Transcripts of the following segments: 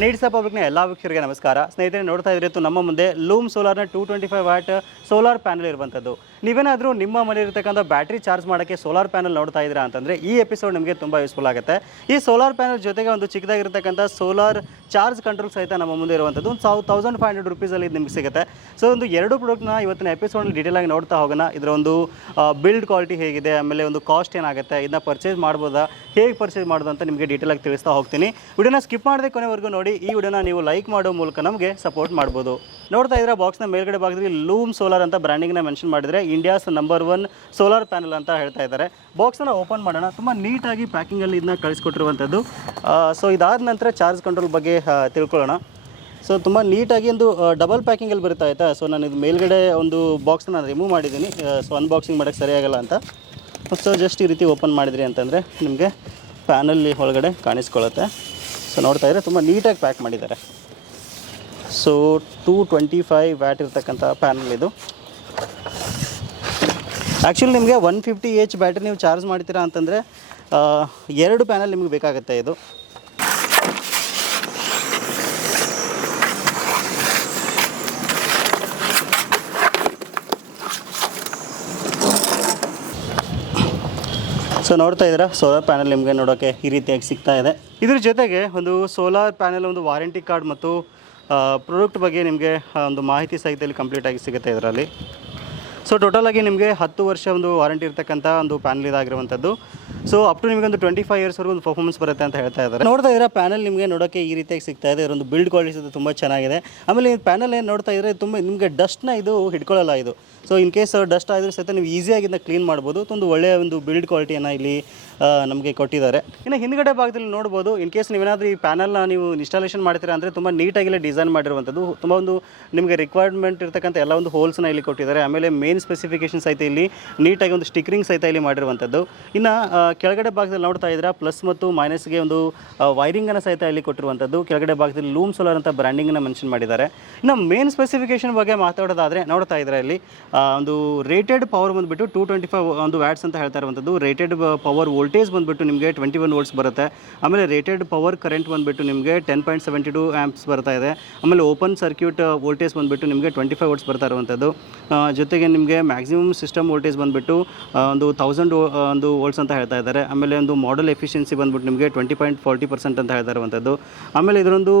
ನೀಡ್ಸ ಪಬ್ಲಿಕ್ನ ಎಲ್ಲ ವೀಕ್ಷಕರಿಗೆ ನಮಸ್ಕಾರ. ಸ್ನೇಹಿತರೆ, ನೋಡ್ತಾ ಇದ್ರೆ ನಮ್ಮ ಮುಂದೆ loom ಸೋಲಾರ್ನ two twenty five watt solar panel ಇರುವಂಥದ್ದು. ನೀವೇನಾದರೂ ನಿಮ್ಮ ಮನೆ ಇರತಕ್ಕಂಥ ಬ್ಯಾಟ್ರಿ ಚಾರ್ಜ್ ಮಾಡೋಕ್ಕೆ ಸೋಲಾರ್ ಪ್ಯಾನಲ್ ನೋಡ್ತಾ ಇದ್ದೀರಾ ಅಂತಂದರೆ ಈ ಎಪಿಸೋಡ್ ನಿಮಗೆ ತುಂಬ ಯೂಸ್ಫುಲ್ ಆಗುತ್ತೆ. ಈ ಸೋಲಾರ್ ಪ್ಯಾನಲ್ ಜೊತೆಗೆ ಒಂದು ಚಿಕ್ಕದಾಗಿರ್ತಕ್ಕಂಥ ಸೋಲಾರ್ ಚಾರ್ಜ್ ಕಂಟ್ರೋಲ್ ಸಹಿತ ನಮ್ಮ ಮುಂದೆ ಇರುವಂಥದ್ದು. ಒಂದು ಸಾವ್ ತೌಸಂಡ್ ಫೈವ್ ಹಂಡ್ರೆಡ್ ರುಪೀಸಲ್ಲಿ ನಿಮಗೆ ಸಿಗುತ್ತೆ. ಸೊ ಒಂದು ಎರಡು ಪ್ರಾಡಕ್ಟ್ನ ಇವತ್ತಿನ ಎಪಿಸೋಡಲ್ಲಿ ಡೀಟೇಲ್ ಆಗಿ ನೋಡ್ತಾ ಹೋಗೋಣ. ಇದರ ಒಂದು ಬಿಲ್ಡ್ ಕ್ವಾಲಿಟಿ ಹೇಗಿದೆ, ಆಮೇಲೆ ಒಂದು ಕಾಸ್ಟ್ ಏನಾಗುತ್ತೆ, ಇದನ್ನ ಪರ್ಚೇಸ್ ಮಾಡ್ಬೋದಾ, ಹೇಗೆ ಪರ್ಚೇಸ್ ಮಾಡೋದು ಅಂತ ನಿಮಗೆ ಡೀಟೇಲ್ ಆಗಿ ತಿಳಿಸ್ತಾ ಹೋಗ್ತೀನಿ. ವಿಡಿಯೋನ ಸ್ಕಿಪ್ ಮಾಡದೆ ಕೊನೆವರೆಗೂ ನೋಡಿ. ಈ ವಿಡಿಯೋನ ನೀವು ಲೈಕ್ ಮಾಡೋ ಮೂಲಕ ನಮಗೆ ಸಪೋರ್ಟ್ ಮಾಡ್ಬೋದು. ನೋಡ್ತಾ ಇದ್ರೆ ಬಾಕ್ಸ್ನ ಮೇಲ್ಗಡೆ ಭಾಗದಲ್ಲಿ ಲೂಮ್ ಸೋಲಾರ್ ಅಂತ ಬ್ರ್ಯಾಂಡಿಂಗ್ನ ಮೆನ್ಷನ್ ಮಾಡಿದರೆ India's number one solar panel ಅಂತ ಹೇಳ್ತಾ ಇದ್ದಾರೆ. ಬಾಕ್ಸನ್ನು ಓಪನ್ ಮಾಡೋಣ. ತುಂಬ ನೀಟಾಗಿ ಪ್ಯಾಕಿಂಗಲ್ಲಿ ಇದನ್ನ ಕಳಿಸ್ಕೊಟ್ಟಿರುವಂಥದ್ದು. ಸೊ ಇದಾದ ನಂತರ ಚಾರ್ಜ್ ಕಂಟ್ರೋಲ್ ಬಗ್ಗೆ ತಿಳ್ಕೊಳ್ಳೋಣ. ಸೊ ತುಂಬ ನೀಟಾಗಿ ಒಂದು ಡಬಲ್ ಪ್ಯಾಕಿಂಗಲ್ಲಿ ಬರುತ್ತೆ ಆಯಿತಾ? ಸೊ ನಾನು ಇದು ಮೇಲ್ಗಡೆ ಒಂದು ಬಾಕ್ಸ್ನ ನಾನು ರಿಮೂವ್ ಮಾಡಿದ್ದೀನಿ. ಸೊ ಅನ್ಬಾಕ್ಸಿಂಗ್ ಮಾಡೋಕ್ಕೆ ಸರಿಯಾಗಲ್ಲ ಅಂತ. ಸೊ ಜಸ್ಟ್ ಈ ರೀತಿ ಓಪನ್ ಮಾಡಿದ್ರಿ ಅಂತಂದರೆ ನಿಮಗೆ ಪ್ಯಾನಲ್ಲಿ ಒಳಗಡೆ ಕಾಣಿಸ್ಕೊಳ್ಳುತ್ತೆ ಸೊ ನೋಡ್ತಾ ಇದ್ರೆ ತುಂಬ ನೀಟಾಗಿ ಪ್ಯಾಕ್ ಮಾಡಿದ್ದಾರೆ. So two twenty five watt ಇರ್ತಕ್ಕಂಥ ಪ್ಯಾನಲ್ ಇದು. ಆ್ಯಕ್ಚುಲಿ ನಿಮಗೆ ಒನ್ ಫಿಫ್ಟಿ ಎಚ್ ಬ್ಯಾಟ್ರಿ ನೀವು ಚಾರ್ಜ್ ಮಾಡ್ತೀರಾ ಅಂತಂದರೆ ಎರಡು ಪ್ಯಾನಲ್ ನಿಮಗೆ ಬೇಕಾಗುತ್ತೆ ಇದು. ಸೊ ನೋಡ್ತಾ ಇದ್ದೀರಾ? ಸೋಲಾರ್ ಪ್ಯಾನಲ್ ನಿಮಗೆ ನೋಡೋಕೆ ಈ ರೀತಿಯಾಗಿ ಸಿಗ್ತಾ ಇದೆ. ಇದ್ರ ಜೊತೆಗೆ ಒಂದು ಸೋಲಾರ್ ಪ್ಯಾನಲ್ ಒಂದು ವಾರಂಟಿ ಕಾರ್ಡ್ ಮತ್ತು ಪ್ರಾಡಕ್ಟ್ ಬಗ್ಗೆ ನಿಮಗೆ ಒಂದು ಮಾಹಿತಿ ಸಹಿತ ಇಲ್ಲಿ ಕಂಪ್ಲೀಟ್ ಆಗಿ ಸಿಗುತ್ತೆ ಇದರಲ್ಲಿ. ಸೊ ಟೋಟಲ್ ಆಗಿ ನಿಮಗೆ ಹತ್ತು ವರ್ಷ ಒಂದು ವಾರಂಟಿ ಇರ್ತಕ್ಕಂಥ ಒಂದು ಪ್ಯಾನಲ್ ಇದಾಗಿರುವಂಥದ್ದು. ಸೊ ಅಪ್ ಟು ನಿಮಗೆ ಒಂದು ಟ್ವೆಂಟಿ ಫೈವ್ ಇಯರ್ಸ್ವರೆಗೂ ಒಂದು ಪರ್ಫಾರ್ಮೆನ್ಸ್ ಬರುತ್ತೆ ಅಂತ ಹೇಳ್ತಾ ಇದ್ದಾರೆ. ನೋಡ್ತಾ ಇದ್ರೆ ಪ್ಯಾನಲ್ ನಿಮಗೆ ನೋಡೋಕ್ಕೆ ಈ ರೀತಿಯಾಗಿ ಸಿಗ್ತಾ ಇದೆ. ಇದೊಂದು ಬಿಲ್ಡ್ ಕ್ವಾಲಿಟಿ ತುಂಬಾ ಚೆನ್ನಾಗಿದೆ. ಆಮೇಲೆ ಈ ಪ್ಯಾನಲ್ ಏನು ನೋಡ್ತಾ ಇದ್ರೆ ತುಂಬ ನಿಮಗೆ ಡಸ್ಟ್ನ ಇದು ಹಿಡ್ಕೊಳ್ಳಲ್ಲ ಇದು. ಸೊ ಇನ್ ಕೇಸ್ ಡಸ್ಟ್ ಆದರೆ ಸಹಿತ ನೀವು ಈಸಿಯಾಗಿ ಇದನ್ನ ಕ್ಲೀನ್ ಮಾಡ್ಬೋದು. ಒಂದು ಒಳ್ಳೆಯ ಒಂದು ಬಿಲ್ಡ್ ಕ್ವಾಲಿಟಿಯನ್ನು ಇಲ್ಲಿ ನಮಗೆ ಕೊಟ್ಟಿದ್ದಾರೆ. ಇನ್ನು ಹಿಂದ್ಗಡೆ ಭಾಗದಲ್ಲಿ ನೋಡ್ಬೋದು ಇನ್ ಕೇಸ್ ನೀವೇನಾದರೂ ಈ ಪ್ಯಾನಲ್ನ ನೀವು ಇನ್ಸ್ಟಾಲೇಷನ್ ಮಾಡ್ತೀರಾ ಅಂದರೆ ತುಂಬ ನೀಟಾಗಿ ಡಿಸೈನ್ ಮಾಡಿರುವಂಥದ್ದು. ತುಂಬ ಒಂದು ನಿಮಗೆ ರಿಕ್ವೈರ್ಮೆಂಟ್ ಇರ್ತಕ್ಕಂಥ ಎಲ್ಲ ಒಂದು ಹೋಲ್ಸ್ನ ಇಲ್ಲಿ ಕೊಟ್ಟಿದ್ದಾರೆ. ಆಮೇಲೆ ಮೇನ್ ಸ್ಪೆಸಿಫಿಕೇಶನ್ ಸಹಿತ ಇಲ್ಲಿ ನೀಟಾಗಿ ಒಂದು ಸ್ಟಿಕ್ರಿಂಗ್ ಸಹಿತ ಇಲ್ಲಿ ಮಾಡಿರುವಂಥದ್ದು. ಇನ್ನು ಕೆಳಗಡೆ ಭಾಗದಲ್ಲಿ ನೋಡ್ತಾ ಇದ್ದೀರಾ ಪ್ಲಸ್ ಮತ್ತು ಮೈನಸ್ಗೆ ಒಂದು ವೈರಿಂಗನ್ನು ಸಹಿತ ಇಲ್ಲಿ ಕೊಟ್ಟಿರುವಂಥದ್ದು. ಕೆಳಗಡೆ ಭಾಗದಲ್ಲಿ ಲೂಮ್ ಸೋಲಾರ್ ಅಂತ ಬ್ರ್ಯಾಂಡಿಂಗನ್ನು ಮೆನ್ಷನ್ ಮಾಡಿದ್ದಾರೆ. ಇನ್ನು ಮೇನ್ ಸ್ಪೆಸಿಫಿಕೇಶನ್ ಬಗ್ಗೆ ಮಾತಾಡೋದಾದರೆ, ನೋಡ್ತಾ ಇದ್ದಾರೆ ಇಲ್ಲಿ ಒಂದು ರೇಟೆಡ್ ಪವರ್ ಬಂದುಬಿಟ್ಟು ಟೂ ಟ್ವೆಂಟಿ ಫೈವ್ ಒಂದು ವ್ಯಾಟ್ಸ್ ಅಂತ ಹೇಳ್ತಾ ಇರುವಂಥದ್ದು. ರೇಟೆಡ್ ಪವರ್ ವೋಲ್ಟೇಜ್ ಬಂದುಬಿಟ್ಟು ನಿಮಗೆ ಟ್ವೆಂಟಿ ಒನ್ ವೋಲ್ಟ್ಸ್ ಬರುತ್ತೆ. ಆಮೇಲೆ ರೇಟೆಡ್ ಪವರ್ ಕರೆಂಟ್ ಬಂದುಬಿಟ್ಟು ನಿಮಗೆ ten point seventy two amps ಬರ್ತಾ ಇದೆ. ಆಮೇಲೆ ಓಪನ್ ಸರ್ಕ್ಯೂಟ್ ವೋಲ್ಟೇಜ್ ಬಂದುಬಿಟ್ಟು ನಿಮಗೆ ಟ್ವೆಂಟಿ ಫೈವ್ ವೋಲ್ಟ್ಸ್ ಬರ್ತಾ ಇರುವಂಥದ್ದು. ಜೊತೆಗೆ ನಿಮಗೆ ಮ್ಯಾಕ್ಸಿಮಮ್ ಸಿಸ್ಟಮ್ ವೋಲ್ಟೇಜ್ ಬಂದುಬಿಟ್ಟು ಒಂದು ತೌಸಂಡ್ ಒಂದು ವೋಲ್ಟ್ಸ್ ಅಂತ ಹೇಳ್ತಾ ಇದ್ದಾರೆ. ಆಮೇಲೆ ಒಂದು ಮಾಡಲ್ ಎಫಿಷಿಯನ್ಸಿ ಬಂದುಬಿಟ್ಟು ನಿಮಗೆ ಟ್ವೆಂಟಿ ಪಾಯಿಂಟ್ ಫಾರ್ಟಿ ಪರ್ಸೆಂಟ್ ಅಂತ ಹೇಳ್ತಾ ಇರುವಂಥದ್ದು. ಆಮೇಲೆ ಇದರೊಂದು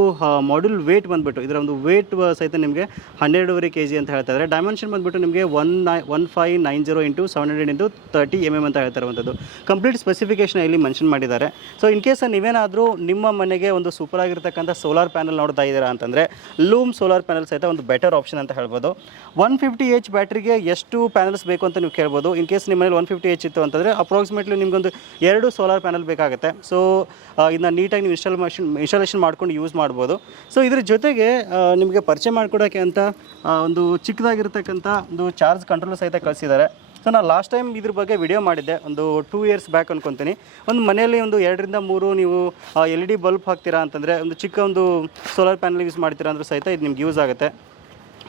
ಮಾಡ್ಯೂಲ್ ವೇಟ್ ಬಂದುಬಿಟ್ಟು, ಇದರ ಒಂದು ವೇಟ್ ಸಹಿತ ನಿಮಗೆ ಹನ್ನೆರಡೂವರೆ ಕೆ ಜಿ ಅಂತ ಹೇಳ್ತಾ ಇದ್ದಾರೆ. ಡೈಮೆನ್ಷನ್ ಬಂದುಬಿಟ್ಟು ನಿಮಗೆ one nine one five nine zero into seven hundred into thirty M M ಅಂತ ಹೇಳ್ತಾ ಇರುವಂಥದ್ದು. ಕಂಪ್ಲೀಟ್ ಸ್ಪೆಸಿಫಿಕೇಶನ್ ಇಲ್ಲಿ ಮೆನ್ಷನ್ ಮಾಡಿದ್ದಾರೆ. ಸೊ ಇನ್ ಕೇಸ್ ನೀವೇನಾದರೂ ನಿಮ್ಮ ಮನೆಗೆ ಒಂದು ಸೂಪರ್ ಆಗಿರ್ತಕ್ಕಂಥ ಸೋಲಾರ್ ಪ್ಯಾನಲ್ ನೋಡ್ತಾ ಇದ್ದೀರಾ ಅಂತಂದರೆ ಲೂಮ್ ಸೋಲಾರ್ ಪ್ಯಾನಲ್ ಸಹಿತ ಒಂದು ಬೆಟರ್ ಆಪ್ಷನ್ ಅಂತ ಹೇಳ್ಬೋದು. ಒನ್ ಫಿಫ್ಟಿ ಎಚ್ ಬ್ಯಾಟ್ರಿಗೆ ಎಷ್ಟು ಪ್ಯಾನಲ್ಸ್ ಬೇಕು ಅಂತ ನೀವು ಕೇಳ್ಬೋದು. ಇನ್ ಕೇಸ್ ನಿಮ್ಮ ಮನೇಲಿ ಒನ್ ಫಿಫ್ಟಿ ಎಚ್ ಇತ್ತು ಅಂತಂದರೆ ಅಪ್ರಾಕ್ಸಿಮೇಟ್ಲಿ ನಿಮಗೊಂದು ಎರಡು ಸೋಲಾರ್ ಪ್ಯಾನಲ್ ಬೇಕಾಗುತ್ತೆ. ಸೊ ಇದನ್ನ ನೀಟಾಗಿ ನೀವು ಇನ್ಸ್ಟಾಲ್ ಇನ್ಸ್ಟಾಲೇಷನ್ ಮಾಡ್ಕೊಂಡು ಯೂಸ್ ಮಾಡ್ಬೋದು. ಸೊ ಇದ್ರ ಜೊತೆಗೆ ನಿಮಗೆ ಪರಿಚಯ ಮಾಡಿಕೊಡೋಕ್ಕೆ ಅಂತ ಒಂದು ಚಿಕ್ಕದಾಗಿರ್ತಕ್ಕಂಥ ಒಂದು ಚಾರ್ಜ್ ಕಂಟ್ರೋಲ್ ಸಹಿತ ಕಳಿಸಿದ್ದಾರೆ. ಸೊ ನಾನು ಲಾಸ್ಟ್ ಟೈಮ್ ಇದ್ರ ಬಗ್ಗೆ ವಿಡಿಯೋ ಮಾಡಿದ್ದೆ. ಒಂದು ಟೂ ಇಯರ್ಸ್ ಬ್ಯಾಕ್ ಅಂದ್ಕೊತೀನಿ ಒಂದು ಮನೆಯಲ್ಲಿ ಒಂದು ಎರಡರಿಂದ ಮೂರು ನೀವು ಎಲ್ ಇ ಡಿ ಬಲ್ಬ್ ಹಾಕ್ತೀರಾ ಅಂತಂದರೆ ಒಂದು ಚಿಕ್ಕ ಒಂದು ಸೋಲಾರ್ ಪ್ಯಾನಲ್ ಯೂಸ್ ಮಾಡ್ತೀರಾ ಅಂದರೂ ಸಹಿತ ಇದು ನಿಮ್ಗೆ ಯೂಸ್ ಆಗುತ್ತೆ.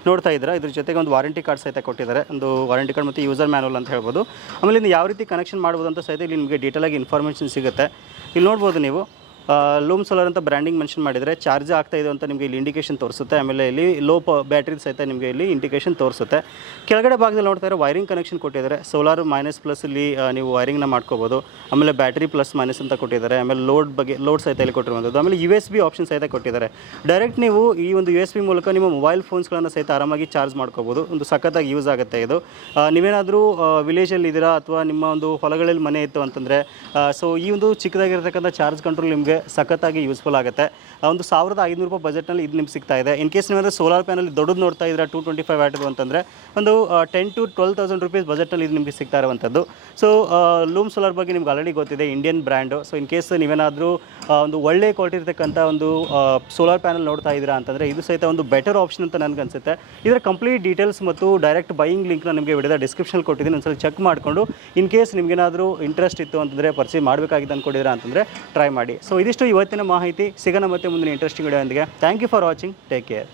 ನೋಡ್ತಾ ಇದ್ದೀರಾ, ಇದ್ರ ಜೊತೆಗೆ ಒಂದು ವಾರಂಟಿ ಕಾರ್ಡ್ ಸಹಿತ ಕೊಟ್ಟಿದ್ದಾರೆ. ಒಂದು ವಾರಂಟಿ ಕಾರ್ಡ್ ಮತ್ತು ಯೂಸರ್ ಮ್ಯಾನುವಲ್ ಅಂತ ಹೇಳ್ಬೋದು. ಆಮೇಲೆ ಇನ್ನು ಯಾವ ರೀತಿ ಕನೆಕ್ಷನ್ ಮಾಡ್ಬೋದು ಅಂತ ಸಹಿತ ಇಲ್ಲಿ ನಿಮಗೆ ಡೀಟೇಲಾಗಿ ಇನ್ಫಾರ್ಮೇಷನ್ ಸಿಗುತ್ತೆ. ಇಲ್ಲಿ ನೋಡ್ಬೋದು ನೀವು. ಲೂಮ್ ಸೋಲಾರ್ ಅಂತ ಬ್ರ್ಯಾಂಡಿಂಗ್ ಮೆನ್ಷನ್ ಮಾಡಿದರೆ ಚಾರ್ಜ್ ಆಗ್ತಾ ಇದೆ ಅಂತ ನಿಮಗೆ ಇಲ್ಲಿ ಇಂಡಿಕೇಶನ್ ತೋರಿಸುತ್ತೆ. ಆಮೇಲೆ ಇಲ್ಲಿ ಲೋ ಪ ಬ್ಯಾಟ್ರಿ ಸಹಿತ ನಿಮಗೆ ಇಲ್ಲಿ ಇಂಡಿಕೇಶನ್ ತೋರಿಸುತ್ತೆ. ಕೆಳಗಡೆ ಭಾಗದಲ್ಲಿ ನೋಡ್ತಾ ಇರೋ ವೈರಿಂಗ್ ಕನೆಕ್ಷನ್ ಕೊಟ್ಟಿದ್ದಾರೆ. ಸೋಲಾರ್ ಮೈನಸ್ ಪ್ಲಸ್ ಇಲ್ಲಿ ನೀವು ವೈರಿಂಗ್ನ ಮಾಡ್ಕೋಬೋದು. ಆಮೇಲೆ ಬ್ಯಾಟ್ರಿ ಪ್ಲಸ್ ಮೈನಸ್ ಅಂತ ಕೊಟ್ಟಿದ್ದಾರೆ. ಆಮೇಲೆ ಲೋಡ್ ಬಗ್ಗೆ ಲೋಡ್ ಸಹಿತ ಇಲ್ಲಿ ಕೊಟ್ಟಿರುವಂಥದ್ದು. ಆಮೇಲೆ ಯು ಎಸ್ ಬಿ ಆಪ್ಷನ್ ಸಹಿತ ಕೊಟ್ಟಿದ್ದಾರೆ. ಡೈರೆಕ್ಟ್ ನೀವು ಈ ಒಂದು ಯು ಎಸ್ ಬಿ ಮೂಲಕ ನಿಮ್ಮ ಮೊಬೈಲ್ ಫೋನ್ಸ್ಗಳನ್ನು ಸಹಿತ ಆರಾಮಾಗಿ ಚಾರ್ಜ್ ಮಾಡ್ಕೋಬೋದು. ಒಂದು ಸಖತ್ತಾಗಿ ಯೂಸ್ ಆಗುತ್ತೆ ಇದು. ನೀವೇನಾದರೂ ವಿಲೇಜಲ್ಲಿ ಇದ್ದೀರಾ ಅಥವಾ ನಿಮ್ಮ ಒಂದು ಹೊಲಗಳಲ್ಲಿ ಮನೆ ಇತ್ತು ಅಂತಂದರೆ ಸೊ ಈ ಒಂದು ಚಿಕ್ಕದಾಗಿರ್ತಕ್ಕಂಥ ಚಾರ್ಜ್ ಕಂಟ್ರೋಲ್ ನಿಮಗೆ ಸಖತ್ತಾಗಿ ಯೂಸ್ಫುಲ್ ಆಗುತ್ತೆ. ಒಂದು ಸಾವಿರದ ಐನೂರು ರೂಪಾಯಿ ಬಜೆಟ್ನಲ್ಲಿ ಇದು ನಿಮ್ಗೆ ಸಿಗ್ತಾ ಇದೆ. ಇನ್ ಕೇಸ್ ನೀವೇನಾದ್ರೂ ಸೋಲಾರ್ ಪ್ಯಾನಲ್ ದೊಡ್ಡದು ನೋಡ್ತಾ ಇದ್ರೆ ಟೂ ಟ್ವೆಂಟಿ ಫೈವ್ ವ್ಯಾಟದು ಅಂತಂದರೆ, ಒಂದು ten to twelve thousand rupees ಬಜೆಟ್ನಲ್ಲಿ ಇದು ನಿಮಗೆ ಸಿಗ್ತಾ ಇರುವಂಥದ್ದು. ಸೊ ಲೂಮ್ ಸೋಲಾರ್ ಬಗ್ಗೆ ನಿಮ್ಗೆ ಆಲ್ರೆಡಿ ಗೊತ್ತಿದೆ Indian brand so in case ನೀವೇನಾದರೂ ಒಂದು ಒಳ್ಳೆ ಕ್ವಾಲಿಟಿ ಇರತಕ್ಕಂಥ ಒಂದು ಸೋಲಾರ್ ಪ್ಯಾನಲ್ ನೋಡ್ತಾ ಇದ್ದೀರಾ ಅಂತಂದರೆ, ಇದು ಸಹಿತ ಒಂದು ಬೆಟರ್ ಆಪ್ಷನ್ ಅಂತ ನನಗೆ ಅನಿಸುತ್ತೆ. ಇದರ ಕಂಪ್ಲೀಟ್ ಡೀಟೇಲ್ಸ್ ಮತ್ತು ಡೈರೆಕ್ಟ್ ಬೈಯಿಂಗ್ ಲಿಂಕ್ನ ನಿಮಗೆ ವಿಡಿಯೋದ ಡಿಸ್ಕ್ರಿಪ್ಷನ್ ಕೊಟ್ಟಿದ್ದೀನಿ. ಒಂದ್ಸಲ ಚೆಕ್ ಮಾಡಿಕೊಂಡು ಇನ್ ಕೇಸ್ ನಿಮಗೇನಾದರೂ ಇಂಟ್ರೆಸ್ಟ್ ಇತ್ತು ಅಂತಂದರೆ, ಪರ್ಚೇಸ್ ಮಾಡಬೇಕಾಗಿದೆ ಅಂದ್ಕೊಂಡಿದ್ದೀರಾ ಅಂತಂದರೆ ಟ್ರೈ ಮಾಡಿ. ಸೊ ಇದಿಷ್ಟು ಇವತ್ತಿನ ಮಾಹಿತಿ. ಸಿಗೋಣ ಮತ್ತೆ ಮುಂದಿನ interesting video thank you for watching take care